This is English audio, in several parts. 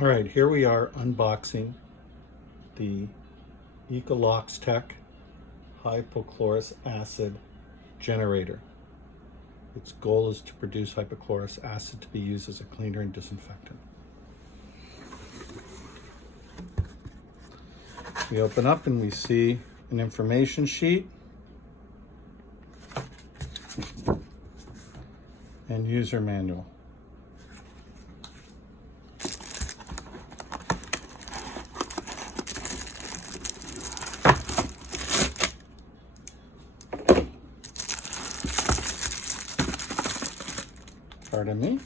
All right, here we are unboxing the EcoloxTech hypochlorous acid generator. Its goal is to produce hypochlorous acid to be used as a cleaner and disinfectant. We open up and we see an information sheet and user manual. Pardon me.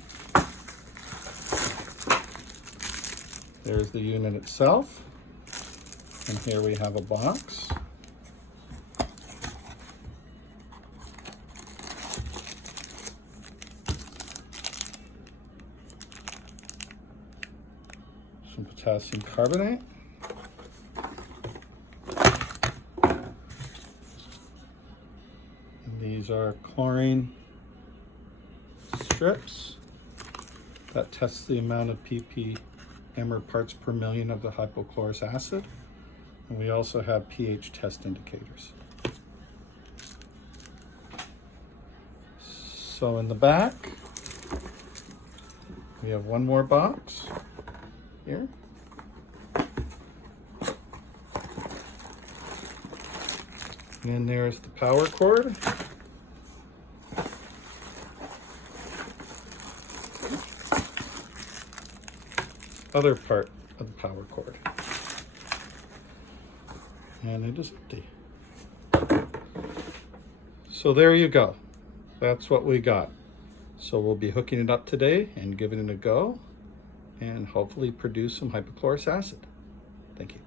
There's the unit itself. And here we have a box. Some potassium carbonate. And these are chlorine strips that test the amount of ppm or parts per million of the hypochlorous acid. And we also have pH test indicators. So in the back, we have one more box here. And there's the power cord. Other part of the power cord. And it is empty. So there you go. That's what we got. So we'll be hooking it up today and giving it a go and hopefully produce some hypochlorous acid. Thank you.